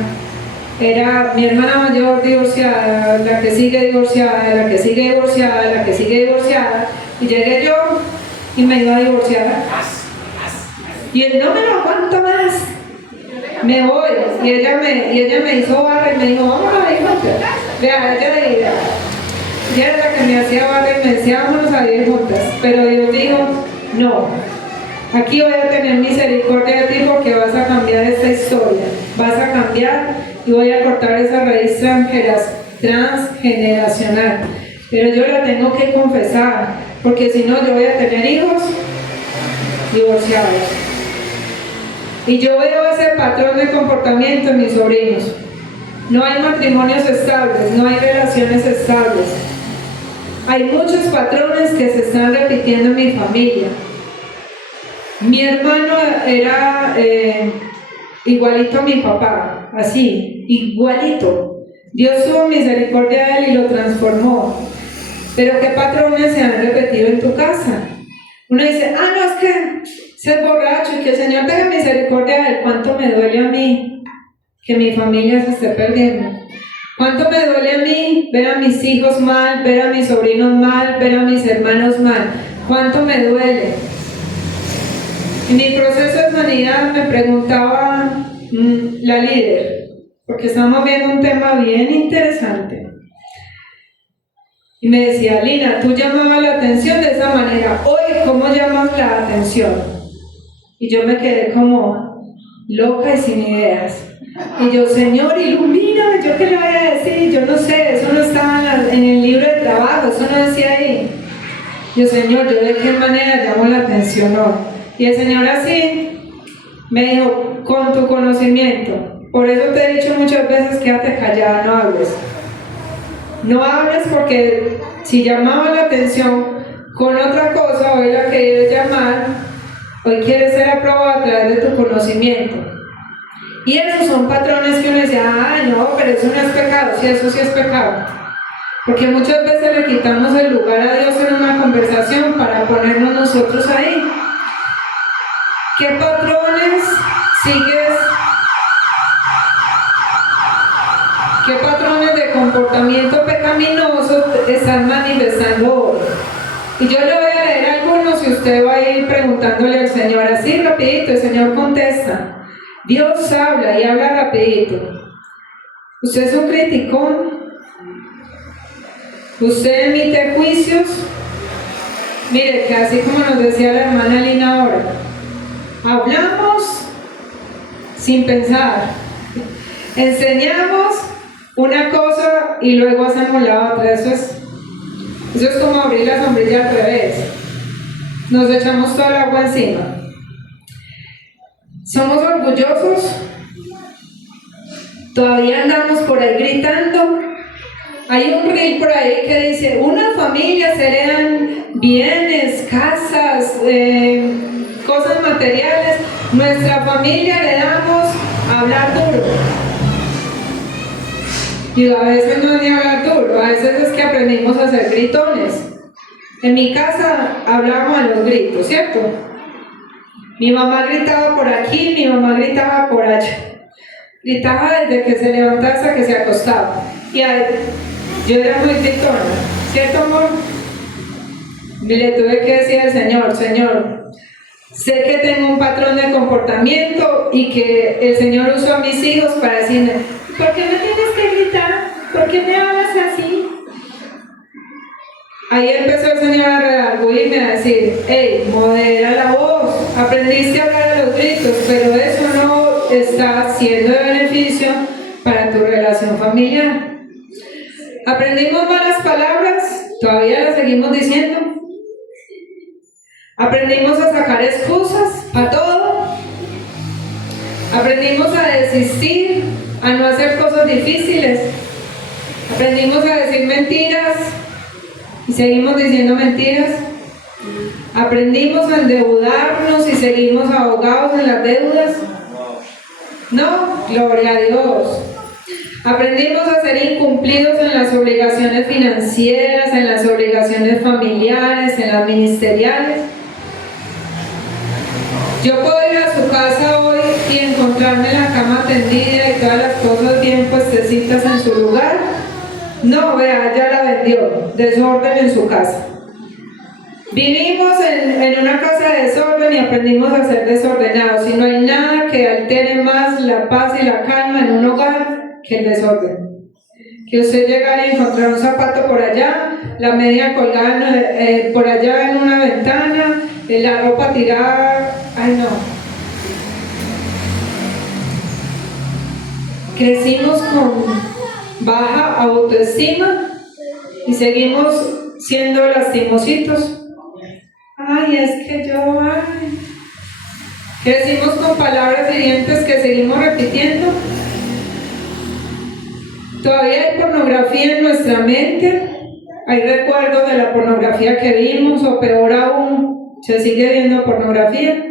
era mi hermana mayor divorciada, la que sigue divorciada, la que sigue divorciada, la que sigue divorciada, y llegué yo y me iba a divorciar. Y él: no me lo aguanto más, me voy. Y ella me hizo barra y me dijo: vamos a vivir juntas. Vea, ella era la que me hacía barra y me decía: vámonos a vivir juntas. Pero Dios dijo: no, aquí voy a tener misericordia de ti porque vas a cambiar esta historia, vas a cambiar y voy a cortar esa raíz transgeneracional. Pero yo la tengo que confesar, porque si no yo voy a tener hijos divorciados. Y yo veo ese patrón de comportamiento en mis sobrinos. No hay matrimonios estables, no hay relaciones estables. Hay muchos patrones que se están repitiendo en mi familia. Mi hermano era igualito a mi papá, así, igualito. Dios tuvo misericordia de él y lo transformó. Pero ¿qué patrones se han repetido en tu casa? Uno dice: no, es que ser borracho y que el Señor tenga misericordia de cuánto me duele a mí que mi familia se esté perdiendo. Cuánto me duele a mí ver a mis hijos mal, ver a mis sobrinos mal, ver a mis hermanos mal. Cuánto me duele. En mi proceso de sanidad me preguntaba la líder, porque estamos viendo un tema bien interesante. Y me decía, Lina, tú llamabas la atención de esa manera. Hoy, ¿cómo llamas la atención? Y yo me quedé como loca y sin ideas. Y yo, Señor, ilumíname, ¿yo qué le voy a decir? Yo no sé, eso no estaba en el libro de trabajo, eso no decía ahí. Yo, Señor, ¿yo de qué manera llamo la atención hoy? Y el Señor así me dijo, con tu conocimiento. Por eso te he dicho muchas veces, quédate callada, no hables. No hables porque si llamaba la atención con otra cosa, hoy la quieres llamar, hoy quieres ser aprobado a través de tu conocimiento. Y esos son patrones que uno dice, no, pero eso no es pecado. Sí, eso sí es pecado. Porque muchas veces le quitamos el lugar a Dios en una conversación para ponernos nosotros ahí. ¿Qué patrones sigues? ¿Qué patrones de comportamiento pecaminoso están manifestando hoy? Y yo le voy a leer algunos y usted va a ir preguntándole al Señor así rapidito. El Señor contesta. Dios habla y habla rapidito. ¿Usted es un criticón? ¿Usted emite juicios? Mire, que así como nos decía la hermana Lina ahora, hablamos sin pensar, enseñamos una cosa y luego hacemos la otra. Eso es como abrir la sombrilla al revés. Nos echamos todo el agua encima. ¿Somos orgullosos? ¿Todavía andamos por ahí gritando? Hay un reel por ahí que dice, una familia se heredan bienes, casas, cosas materiales. Nuestra familia heredamos hablar duro. Y a veces no es ni hablar duro, a veces es que aprendimos a ser gritones. En mi casa hablábamos a los gritos, ¿cierto? Mi mamá gritaba por aquí, mi mamá gritaba por allá. Gritaba desde que se levantaba hasta que se acostaba. Y yo era muy gritona, ¿cierto, amor? Y le tuve que decir al Señor, Señor, sé que tengo un patrón de comportamiento y que el Señor usó a mis hijos para decirme, ¿por qué me tienes que gritar? ¿Por qué me hablas así? Ahí empezó el Señor a redarguirme, a decir, hey, modera la voz, aprendiste a hablar a los gritos, pero eso no está siendo de beneficio para tu relación familiar. ¿Aprendimos malas palabras? ¿Todavía las seguimos diciendo? ¿Aprendimos a sacar excusas a todo? ¿Aprendimos a desistir, a no hacer cosas difíciles? ¿Aprendimos a decir mentiras y seguimos diciendo mentiras? ¿Aprendimos a endeudarnos y seguimos ahogados en las deudas? No, gloria a Dios. ¿Aprendimos a ser incumplidos en las obligaciones financieras, en las obligaciones familiares, en las ministeriales? Yo puedo ir a su casa hoy y encontrarme la cama tendida y todas las cosas bien puestecitas en su lugar. No, vea, ya la vendió. Desorden en su casa. Vivimos en una casa de desorden y aprendimos a ser desordenados. Y no hay nada que altere más la paz y la calma en un hogar que el desorden. Que usted llegara y encontrar un zapato por allá, la media colgada por allá en una ventana, la ropa tirada. Ay, no. Crecimos con baja autoestima y seguimos siendo lastimositos. Ay, es que yo, ay. Crecimos con palabras hirientes que seguimos repitiendo. Todavía hay pornografía en nuestra mente. Hay recuerdos de la pornografía que vimos, o peor aún, se sigue viendo pornografía.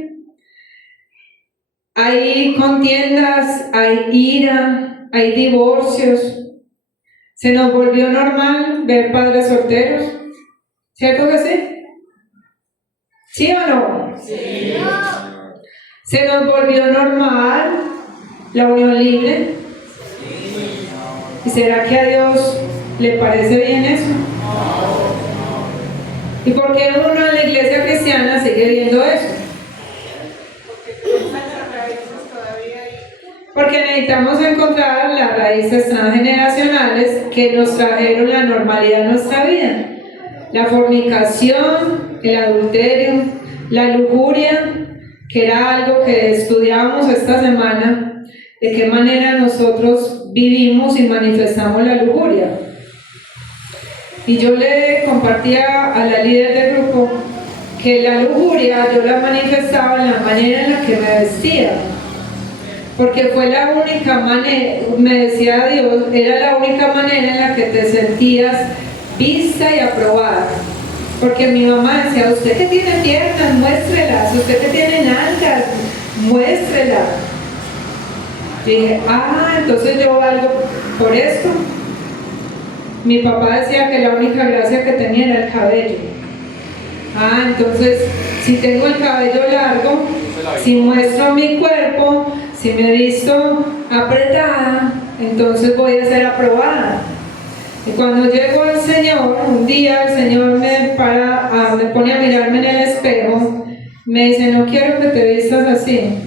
Hay contiendas, hay ira, hay divorcios. Se nos volvió normal ver padres solteros. ¿Cierto que sí? ¿Sí o no? Sí. ¿Se nos volvió normal la unión libre? ¿Y será que a Dios le parece bien eso? ¿Y por qué uno en la iglesia cristiana sigue viendo eso? Porque necesitamos encontrar las raíces transgeneracionales que nos trajeron la normalidad en nuestra vida. La fornicación, el adulterio, la lujuria, que era algo que estudiábamos esta semana, de qué manera nosotros vivimos y manifestamos la lujuria. Y yo le compartía a la líder del grupo que la lujuria yo la manifestaba en la manera en la que me vestía. Porque fue la única manera, me decía Dios, era la única manera en la que te sentías vista y aprobada. Porque mi mamá decía, usted que tiene piernas, muéstrelas, usted que tiene nalgas, muéstrelas. Dije, entonces yo valgo por esto. Mi papá decía que la única gracia que tenía era el cabello. Entonces, si tengo el cabello largo, si muestro mi cuerpo, si me he visto apretada, entonces voy a ser aprobada. Y cuando llego al Señor, un día el Señor me pone a mirarme en el espejo, me dice, no quiero que te vistas así.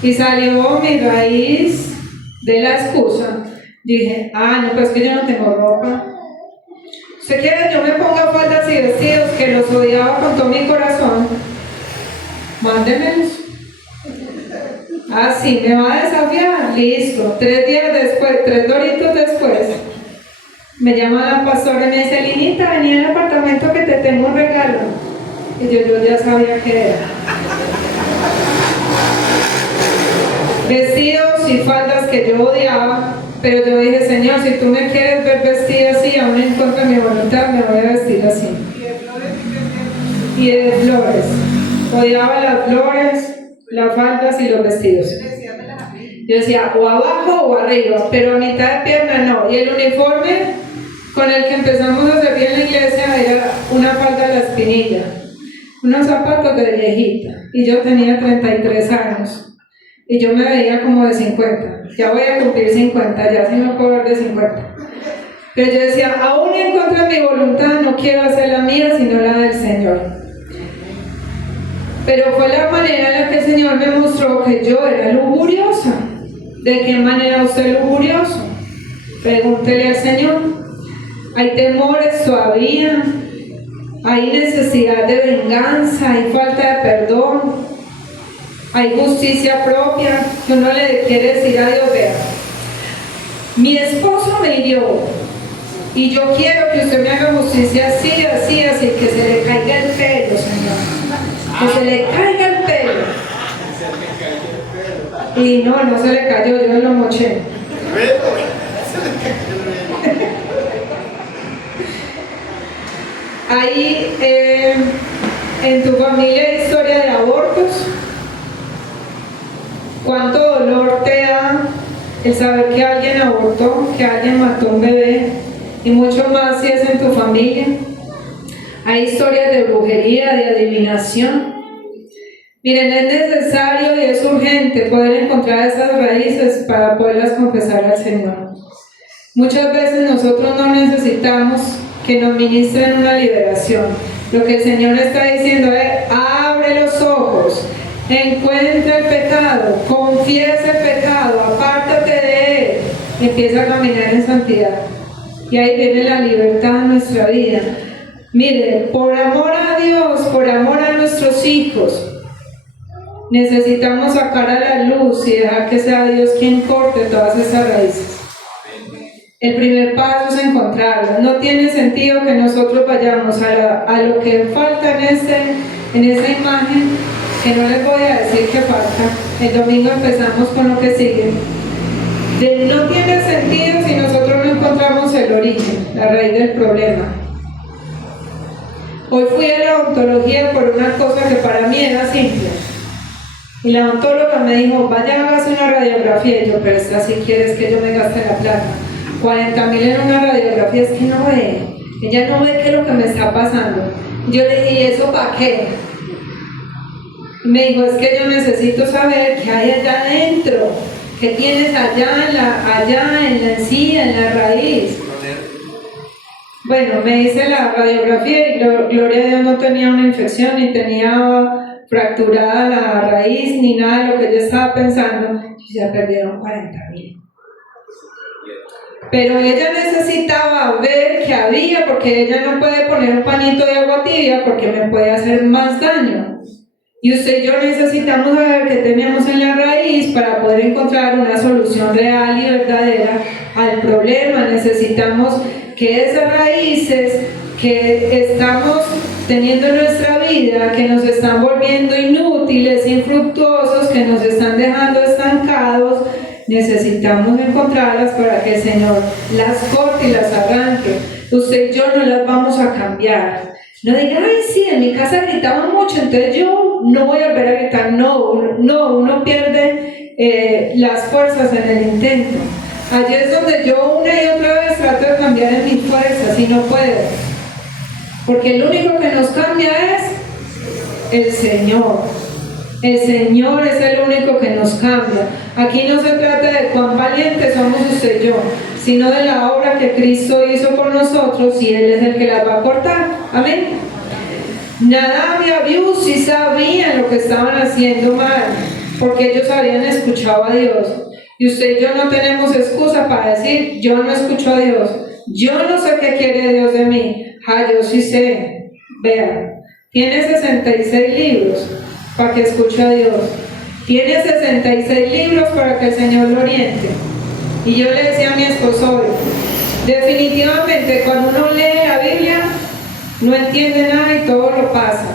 Y salió mi raíz de la excusa. Dije, no, pues que yo no tengo ropa. ¿Usted quiere que yo me ponga faldas y vestidos que los odiaba con todo mi corazón? Mándemelos. Sí, me va a desafiar. Listo. 3 días después, 3 doritos después, me llama la pastora y me dice, Linita, vení al apartamento que te tengo un regalo. Y yo ya sabía qué era. Vestidos y faldas que yo odiaba, pero yo dije, Señor, si tú me quieres ver vestida así, aún en contra de mi voluntad, me voy a vestir así. Y de flores. Odiaba las flores, las faldas y los vestidos. Yo decía, o abajo o arriba, pero a mitad de pierna no. Y el uniforme con el que empezamos a servir en la iglesia era una falda a la espinilla, unos zapatos de viejita. Y yo tenía 33 años. Y yo me veía como de 50. Ya voy a cumplir 50, ya sí me puedo ver de 50. Pero yo decía, aún en contra de mi voluntad, no quiero hacer la mía, sino la del Señor. Pero fue la manera en la que el Señor me mostró que yo era lujuriosa. ¿De qué manera usted es lujurioso? Pregúntele al Señor. Hay temores todavía, hay necesidad de venganza, hay falta de perdón. Hay justicia propia que uno le quiere decir a Dios, vea, mi esposo me hirió y yo quiero que usted me haga justicia así, así, así, que se le caiga el pelo, Señor, que se le caiga el pelo. Y no se le cayó, yo lo moché. Ahí en tu familia hay historia de abortos. ¿Cuánto dolor te da el saber que alguien abortó, que alguien mató a un bebé? Y mucho más si es en tu familia. Hay historias de brujería, de adivinación. Miren, es necesario y es urgente poder encontrar esas raíces para poderlas confesar al Señor. Muchas veces nosotros no necesitamos que nos ministren una liberación. Lo que el Señor está diciendo es, abre los ojos. Encuentra el pecado, confiesa el pecado, apártate de él, empieza a caminar en santidad. Y ahí viene la libertad en nuestra vida. Mire, por amor a Dios, por amor a nuestros hijos, necesitamos sacar a la luz y dejar que sea Dios quien corte todas esas raíces. El primer paso es encontrarlas. No tiene sentido que nosotros vayamos a lo que falta en esa imagen, que no les voy a decir que falta. El domingo empezamos con lo que sigue. No tiene sentido si nosotros no encontramos el origen, la raíz del problema. Hoy fui a la odontología por una cosa que para mí era simple. Y la odontóloga me dijo, vaya, hágase una radiografía. Y yo, pero esta si quieres que yo me gaste la plata. 40.000 en una radiografía, es que no ve. Ella no ve qué es lo que me está pasando. Yo le dije, ¿y eso para qué? Me dijo, es que yo necesito saber qué hay allá adentro, qué tienes allá en la encía, en la raíz. Bueno, me hice la radiografía y gloria a Dios no tenía una infección, ni tenía fracturada la raíz, ni nada de lo que yo estaba pensando. Y ya perdieron 40,000. Pero ella necesitaba ver qué había, porque ella no puede poner un pañito de agua tibia porque me puede hacer más daño. Y usted y yo necesitamos saber qué tenemos en la raíz para poder encontrar una solución real y verdadera al problema. Necesitamos que esas raíces que estamos teniendo en nuestra vida, que nos están volviendo inútiles, infructuosos, que nos están dejando estancados, necesitamos encontrarlas para que el Señor las corte y las arranque. Usted y yo no las vamos a cambiar. No diga, ay, sí, en mi casa gritaban mucho, entonces yo no voy a volver a gritar. No, uno pierde las fuerzas en el intento. Allí es donde yo una y otra vez trato de cambiar en mis fuerzas y no puedo. Porque el único que nos cambia es el Señor. El Señor es el único que nos cambia. Aquí no se trata de cuán valientes somos usted y yo, sino de la obra que Cristo hizo por nosotros y Él es el que las va a cortar. Amén. Nadab y Abiú sí sabían lo que estaban haciendo mal, porque ellos habían escuchado a Dios. Y usted y yo no tenemos excusa para decir, yo no escucho a Dios, yo no sé qué quiere Dios de mí. Yo sí sé. Vean, tiene 66 libros para que escuche a Dios. Tiene 66 libros para que el Señor lo oriente. Y yo le decía a mi esposo hoy, definitivamente cuando uno lee la Biblia, no entiende nada y todo lo pasa.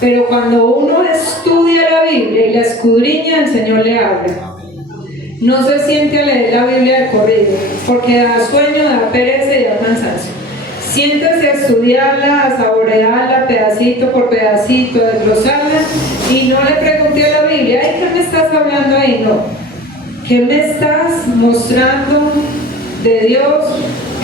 Pero cuando uno estudia la Biblia y la escudriña, el Señor le habla. No se siente a leer la Biblia de corrido, porque da sueño, da pereza y da cansancio. Siéntese a estudiarla, a saborearla pedacito por pedacito, a desglosarla, y no le pregunte a la Biblia, ay, ¿qué me estás hablando ahí? No. ¿Qué me estás mostrando de Dios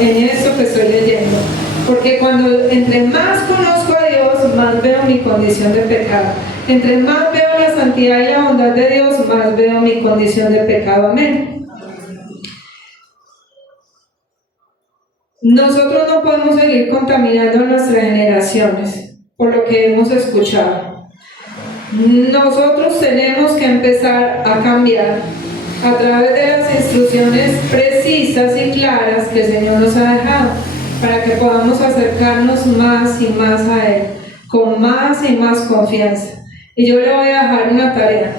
en eso que estoy leyendo? Porque cuando entre más conozco a Dios, más veo mi condición de pecado. Entre más veo la santidad y la bondad de Dios, más veo mi condición de pecado. Amén. Nosotros no podemos seguir contaminando a nuestras generaciones por lo que hemos escuchado. Nosotros tenemos que empezar a cambiar a través de las instrucciones precisas y claras que el Señor nos ha dejado, para que podamos acercarnos más y más a Él, con más y más confianza. Y yo le voy a dejar una tarea.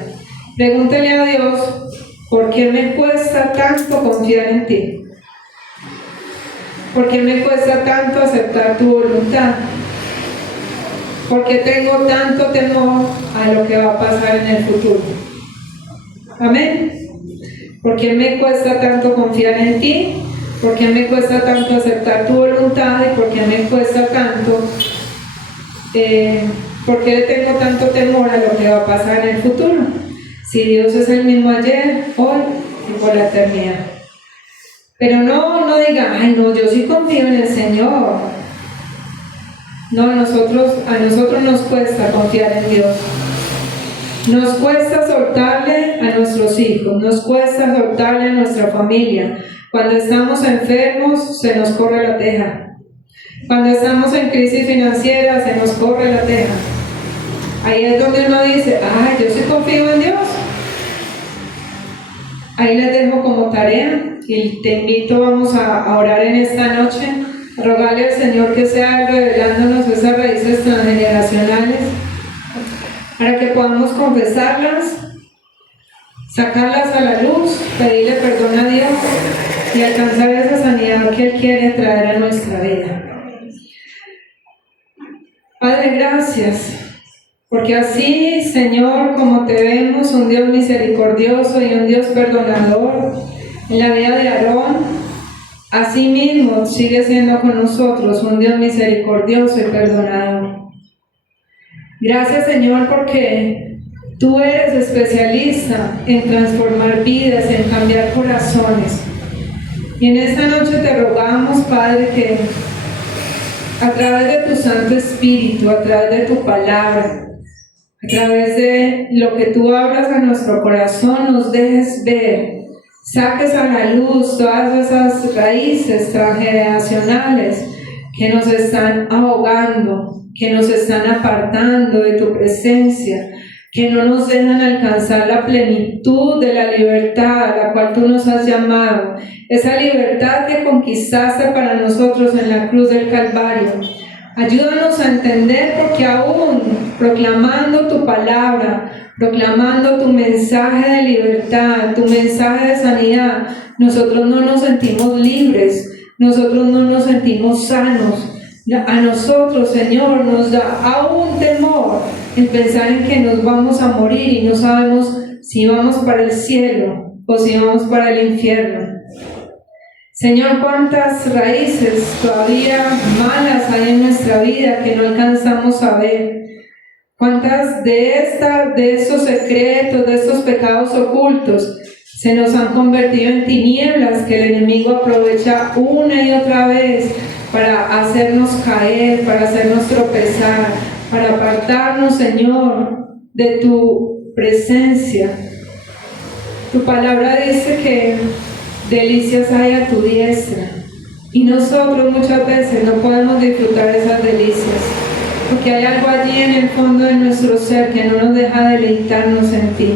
Pregúntele a Dios, ¿por qué me cuesta tanto confiar en ti? ¿Por qué me cuesta tanto aceptar tu voluntad? ¿Por qué tengo tanto temor a lo que va a pasar en el futuro? Amén. ¿Por qué me cuesta tanto confiar en ti? ¿Por qué me cuesta tanto aceptar tu voluntad? ¿Y por qué me cuesta tanto? ¿Por qué le tengo tanto temor a lo que va a pasar en el futuro? Si Dios es el mismo ayer, hoy y por la eternidad. Pero no diga, ay no, yo sí confío en el Señor. No, a nosotros nos cuesta confiar en Dios. Nos cuesta soltarle a nuestros hijos, nos cuesta soltarle a nuestra familia. Cuando estamos enfermos, se nos corre la teja. Cuando estamos en crisis financiera, se nos corre la teja. Ahí es donde uno dice, ay, yo sí confío en Dios. Ahí les dejo como tarea y te invito, vamos a orar en esta noche, a rogarle al Señor que sea revelándonos esas raíces transgeneracionales para que podamos confesarlas, sacarlas a la luz, pedirle perdón a Dios y alcanzar esa sanidad que Él quiere traer a nuestra vida. Padre, gracias. Porque así, Señor, como te vemos, un Dios misericordioso y un Dios perdonador en la vida de Aarón, así mismo sigue siendo con nosotros un Dios misericordioso y perdonador. Gracias, Señor, porque tú eres especialista en transformar vidas, en cambiar corazones. Y en esta noche te rogamos, Padre, que a través de tu Santo Espíritu, a través de tu palabra, a través de lo que tú hablas a nuestro corazón, nos dejes ver, saques a la luz todas esas raíces transgeneracionales que nos están ahogando, que nos están apartando de tu presencia, que no nos dejan alcanzar la plenitud de la libertad a la cual tú nos has llamado, esa libertad que conquistaste para nosotros en la cruz del Calvario. Ayúdanos a entender, porque aún proclamando tu palabra, proclamando tu mensaje de libertad, tu mensaje de sanidad, nosotros no nos sentimos libres, nosotros no nos sentimos sanos. A nosotros, Señor, nos da aún temor el pensar en que nos vamos a morir y no sabemos si vamos para el cielo o si vamos para el infierno. Señor, cuántas raíces todavía malas hay en nuestra vida que no alcanzamos a ver. Cuántas de esos secretos, de estos pecados ocultos se nos han convertido en tinieblas que el enemigo aprovecha una y otra vez para hacernos caer, para hacernos tropezar, para apartarnos, Señor, de tu presencia. Tu palabra dice que delicias hay a tu diestra, y nosotros muchas veces no podemos disfrutar esas delicias, porque hay algo allí en el fondo de nuestro ser que no nos deja deleitarnos en ti.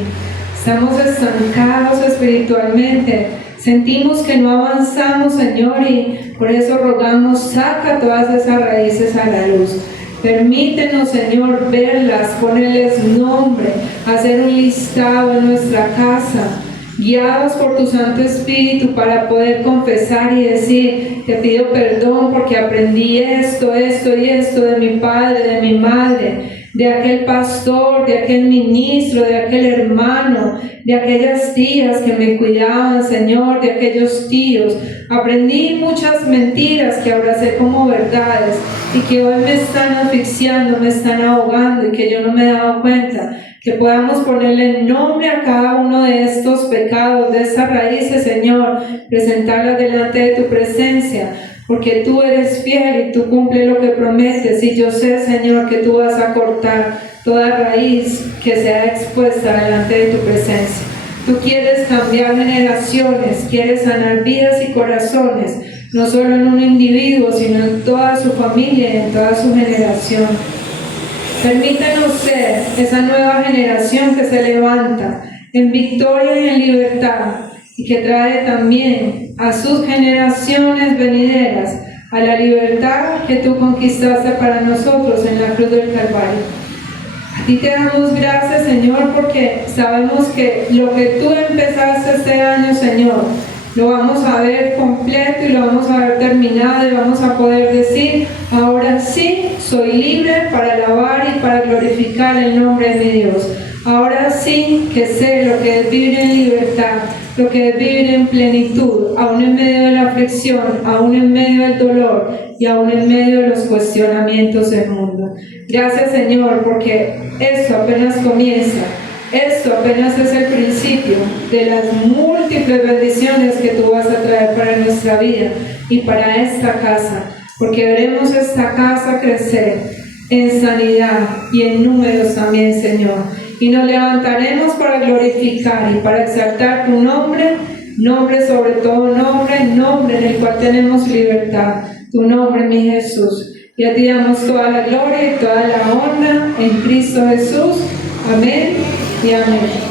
Estamos estancados espiritualmente, sentimos que no avanzamos, Señor, y por eso rogamos, saca todas esas raíces a la luz. Permítenos, Señor, verlas, ponerles nombre, hacer un listado en nuestra casa, guiados por tu Santo Espíritu para poder confesar y decir, te pido perdón porque aprendí esto y esto de mi padre, de mi madre, de aquel pastor, de aquel ministro, de aquel hermano, de aquellas tías que me cuidaban, Señor, de aquellos tíos. Aprendí muchas mentiras que abracé como verdades y que hoy me están asfixiando, me están ahogando y que yo no me he dado cuenta. Que podamos ponerle nombre a cada uno de estos pecados, de estas raíces, Señor, presentarlas delante de tu presencia, porque tú eres fiel y tú cumples lo que prometes, y yo sé, Señor, que tú vas a cortar toda raíz que sea expuesta delante de tu presencia. Tú quieres cambiar generaciones, quieres sanar vidas y corazones, no solo en un individuo, sino en toda su familia y en toda su generación. Permítanos ser esa nueva generación que se levanta en victoria y en libertad, y que trae también a sus generaciones venideras a la libertad que tú conquistaste para nosotros en la cruz del Calvario. A ti te damos gracias, Señor, porque sabemos que lo que tú empezaste este año, Señor, lo vamos a ver completo y lo vamos a ver terminado, y vamos a poder decir, ahora sí soy libre para alabar y para glorificar el nombre de mi Dios. Ahora sí que sé lo que es vivir en libertad, lo que es vivir en plenitud, aún en medio de la aflicción, aún en medio del dolor y aún en medio de los cuestionamientos del mundo. Gracias, Señor, porque esto apenas comienza. Esto apenas es el principio de las múltiples bendiciones que tú vas a traer para nuestra vida y para esta casa, porque veremos esta casa crecer en sanidad y en números también, Señor. Y nos levantaremos para glorificar y para exaltar tu nombre, nombre sobre todo nombre, nombre en el cual tenemos libertad, tu nombre, mi Jesús. Y a ti damos toda la gloria y toda la honra en Cristo Jesús. Amén y amén.